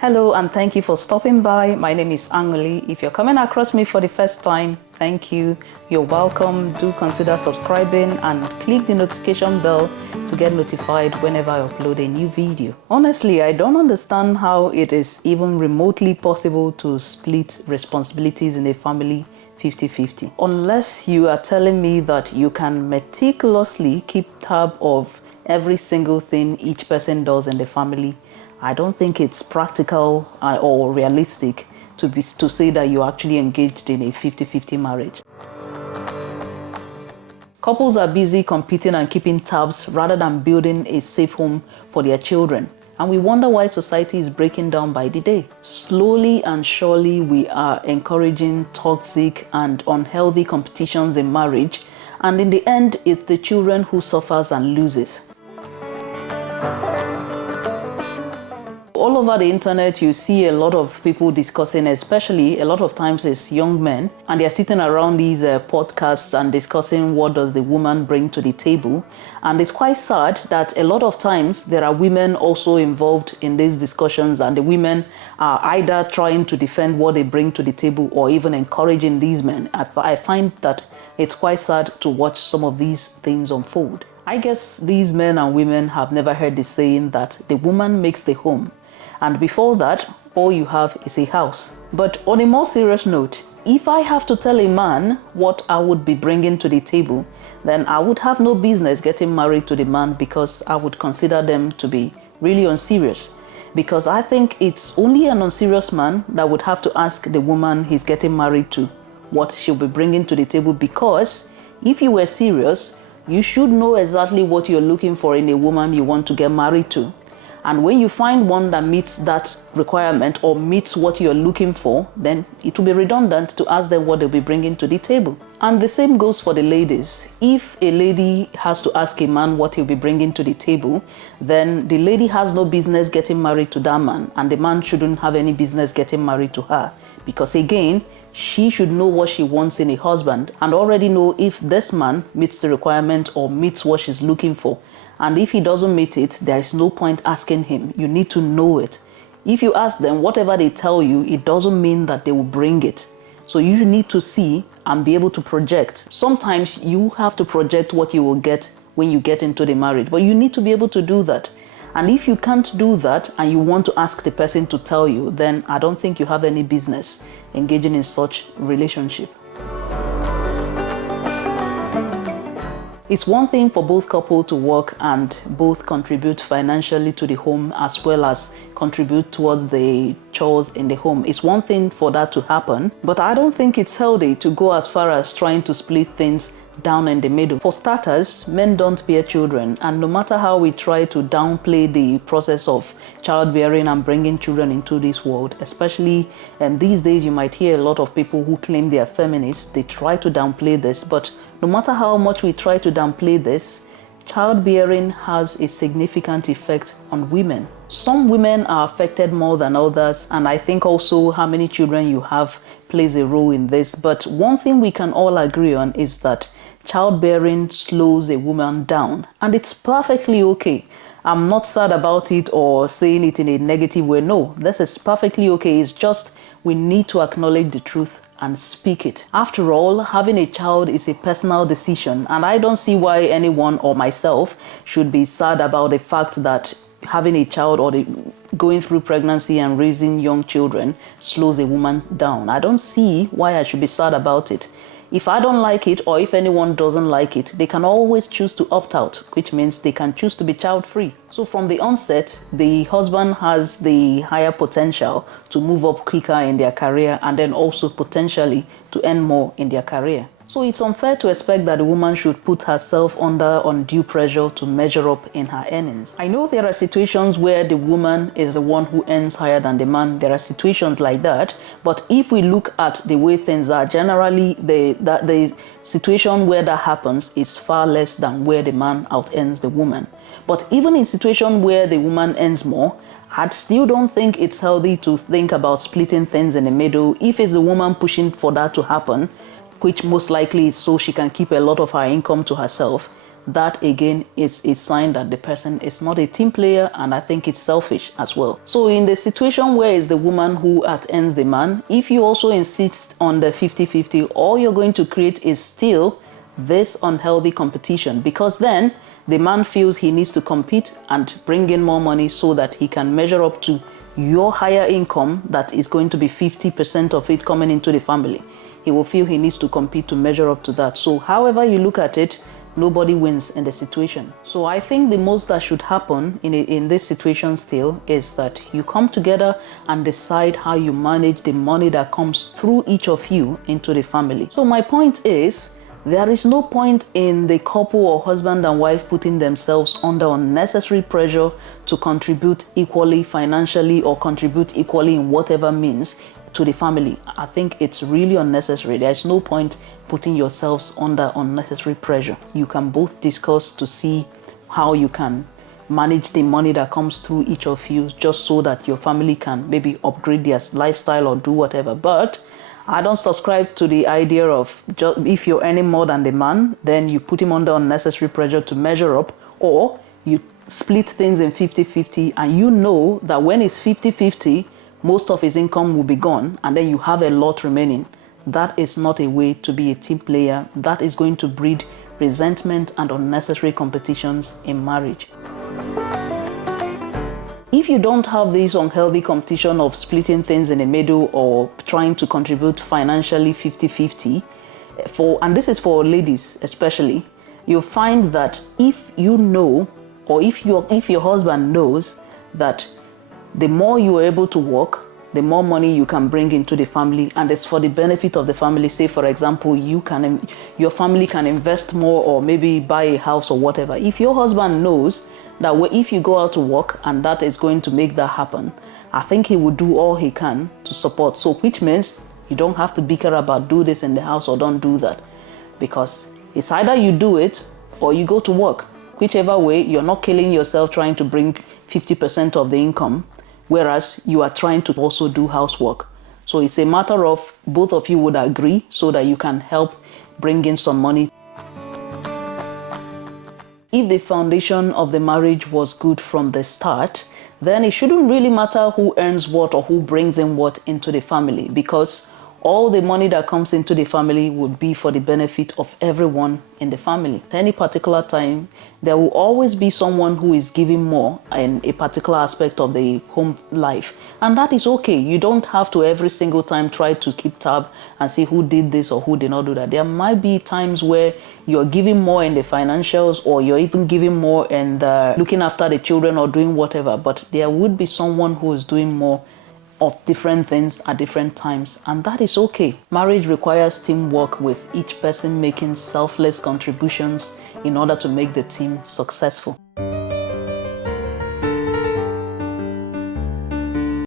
Hello and thank you for stopping by. My name is Angoli. If you're coming across me for the first time, thank you. You're welcome. Do consider subscribing and click the notification bell to get notified whenever I upload a new video. Honestly, I don't understand how it is even remotely possible to split responsibilities in a family 50-50. Unless you are telling me that you can meticulously keep tab of every single thing each person does in the family, I don't think it's practical or realistic to say that you're actually engaged in a 50-50 marriage. Couples are busy competing and keeping tabs rather than building a safe home for their children. And we wonder why society is breaking down by the day. Slowly and surely, we are encouraging toxic and unhealthy competitions in marriage. And in the end, it's the children who suffers and loses. All over the internet, you see a lot of people discussing, especially a lot of times it's young men, and they're sitting around these podcasts and discussing what does the woman bring to the table. And it's quite sad that a lot of times there are women also involved in these discussions, and the women are either trying to defend what they bring to the table or even encouraging these men. I find that it's quite sad to watch some of these things unfold. I guess these men and women have never heard the saying that the woman makes the home. And before that, all you have is a house. But on a more serious note, if I have to tell a man what I would be bringing to the table, then I would have no business getting married to the man, because I would consider them to be really unserious. Because I think it's only an unserious man that would have to ask the woman he's getting married to what she'll be bringing to the table, because if you were serious, you should know exactly what you're looking for in a woman you want to get married to. And when you find one that meets that requirement or meets what you're looking for, then it will be redundant to ask them what they'll be bringing to the table. And the same goes for the ladies. If a lady has to ask a man what he'll be bringing to the table, then the lady has no business getting married to that man, and the man shouldn't have any business getting married to her. Because again, she should know what she wants in a husband and already know if this man meets the requirement or meets what she's looking for. And if he doesn't meet it, there is no point asking him. You need to know it. If you ask them, whatever they tell you, it doesn't mean that they will bring it. So you need to see and be able to project. Sometimes you have to project what you will get when you get into the marriage, but you need to be able to do that. And if you can't do that and you want to ask the person to tell you, then I don't think you have any business engaging in such relationship. It's one thing for both couples to work and both contribute financially to the home as well as contribute towards the chores in the home. It's one thing for that to happen, but I don't think it's healthy to go as far as trying to split things down in the middle. For starters, men don't bear children, and no matter how we try to downplay the process of childbearing and bringing children into this world, especially these days you might hear a lot of people who claim they are feminists. They try to downplay this, but no matter how much we try to downplay this, childbearing has a significant effect on women. Some women are affected more than others, and I think also how many children you have plays a role in this. But one thing we can all agree on is that childbearing slows a woman down, and it's perfectly okay. I'm not sad about it or saying it in a negative way. No, this is perfectly okay. It's just we need to acknowledge the truth and speak it. After all, having a child is a personal decision, and I don't see why anyone or myself should be sad about the fact that having a child or going through pregnancy and raising young children slows a woman down. I don't see why I should be sad about it. If I don't like it, or if anyone doesn't like it, they can always choose to opt out, which means they can choose to be child-free. So from the onset, the husband has the higher potential to move up quicker in their career, and then also potentially to earn more in their career. So it's unfair to expect that the woman should put herself under undue pressure to measure up in her earnings. I know there are situations where the woman is the one who earns higher than the man. There are situations like that. But if we look at the way things are, generally the situation where that happens is far less than where the man out-earns the woman. But even in situations where the woman earns more, I still don't think it's healthy to think about splitting things in the middle. If it's the woman pushing for that to happen, which most likely is so she can keep a lot of her income to herself, that again is a sign that the person is not a team player, and I think it's selfish as well. So in the situation where it's the woman who outends the man, if you also insist on the 50-50, all you're going to create is still this unhealthy competition, because then the man feels he needs to compete and bring in more money so that he can measure up to your higher income that is going to be 50% of it coming into the family. He will feel he needs to compete to measure up to that. So however you look at it, nobody wins in the situation. So I think the most that should happen in this situation still is that you come together and decide how you manage the money that comes through each of you into the family. So my point is, there is no point in the couple or husband and wife putting themselves under unnecessary pressure to contribute equally financially or contribute equally in whatever means to the family. I think it's really unnecessary. There's no point putting yourselves under unnecessary pressure. You can both discuss to see how you can manage the money that comes through each of you, just so that your family can maybe upgrade their lifestyle or do whatever. But I don't subscribe to the idea of just if you're earning more than the man, then you put him under unnecessary pressure to measure up, or you split things in 50-50, and you know that when it's 50-50, most of his income will be gone, and then you have a lot remaining. That is not a way to be a team player. That is going to breed resentment and unnecessary competitions in marriage. If you don't have this unhealthy competition of splitting things in the middle or trying to contribute financially 50-50, and this is for ladies especially, you'll find that if you know, or if your husband knows that the more you are able to work, the more money you can bring into the family, and it's for the benefit of the family. Say, for example, your family can invest more or maybe buy a house or whatever. If your husband knows that if you go out to work and that is going to make that happen, I think he will do all he can to support. So which means you don't have to bicker about do this in the house or don't do that, because it's either you do it or you go to work. Whichever way, you're not killing yourself trying to bring 50% of the income, whereas you are trying to also do housework. So it's a matter of both of you would agree so that you can help bring in some money. If the foundation of the marriage was good from the start, then it shouldn't really matter who earns what or who brings in what into the family, because all the money that comes into the family would be for the benefit of everyone in the family. At any particular time, there will always be someone who is giving more in a particular aspect of the home life. And that is okay. You don't have to every single time try to keep tab and see who did this or who did not do that. There might be times where you're giving more in the financials, or you're even giving more in the looking after the children or doing whatever. But there would be someone who is doing more of different things at different times, and that is okay. Marriage requires teamwork, with each person making selfless contributions in order to make the team successful.